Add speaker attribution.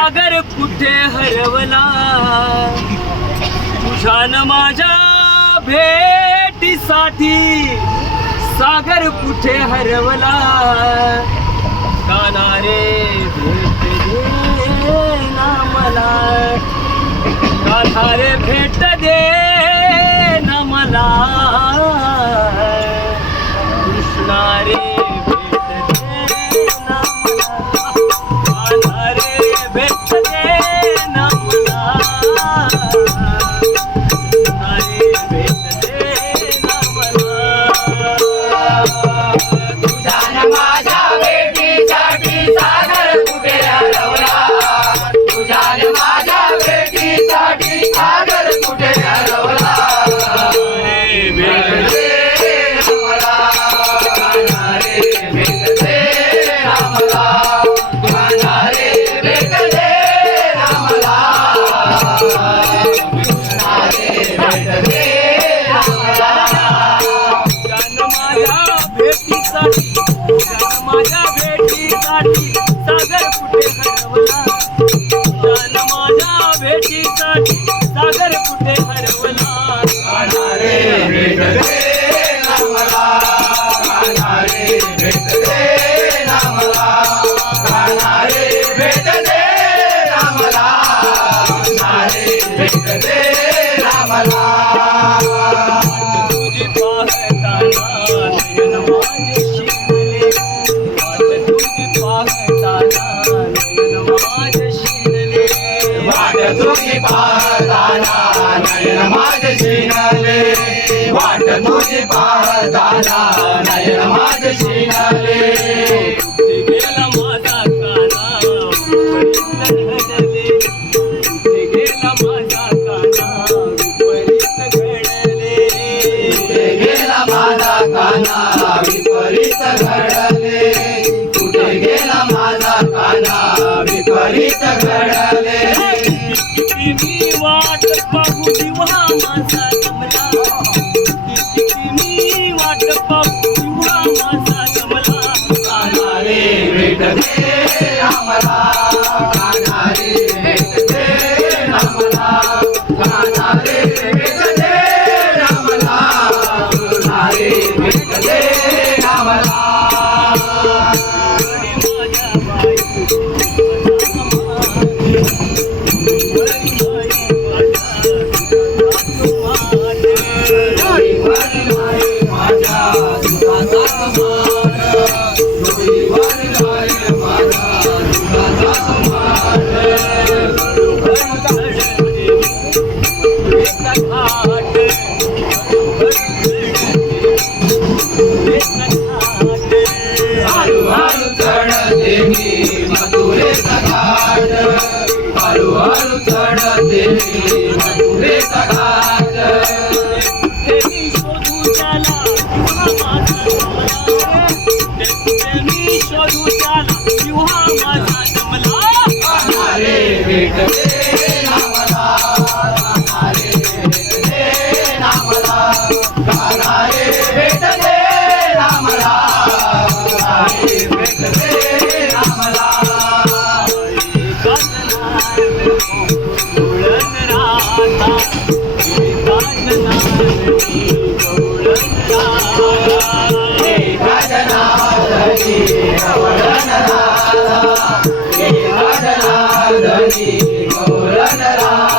Speaker 1: सागर कुठे हरवला? तुझ्यान माझ्या भेटीसाठी सागर कुठे हरवला? कानारे भेट दे ना मला. कानारे भेट दे ना मला.
Speaker 2: हरवला माझ्या भेटीसाठी सागर कुठे हरवला Bye.
Speaker 1: तुम्ही पाहताना नयन माझे
Speaker 2: शिनाले वाट तुझी पाहताना नयन माझे शिनाले
Speaker 1: विपरीत घडले
Speaker 2: भेट दे आम्हाला गौरन राधनी गौरन राधा